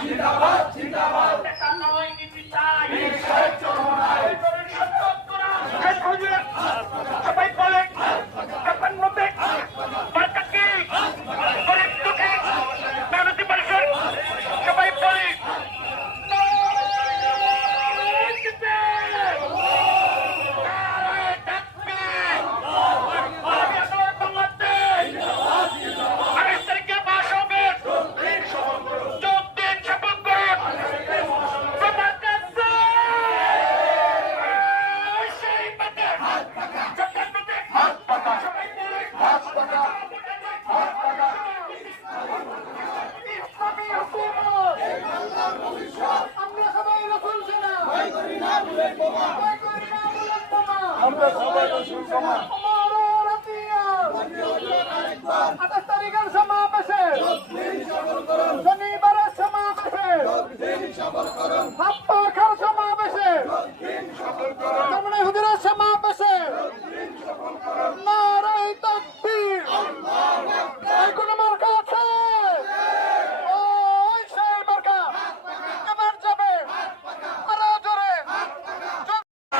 জিন্দাবাদ আমরা সবাই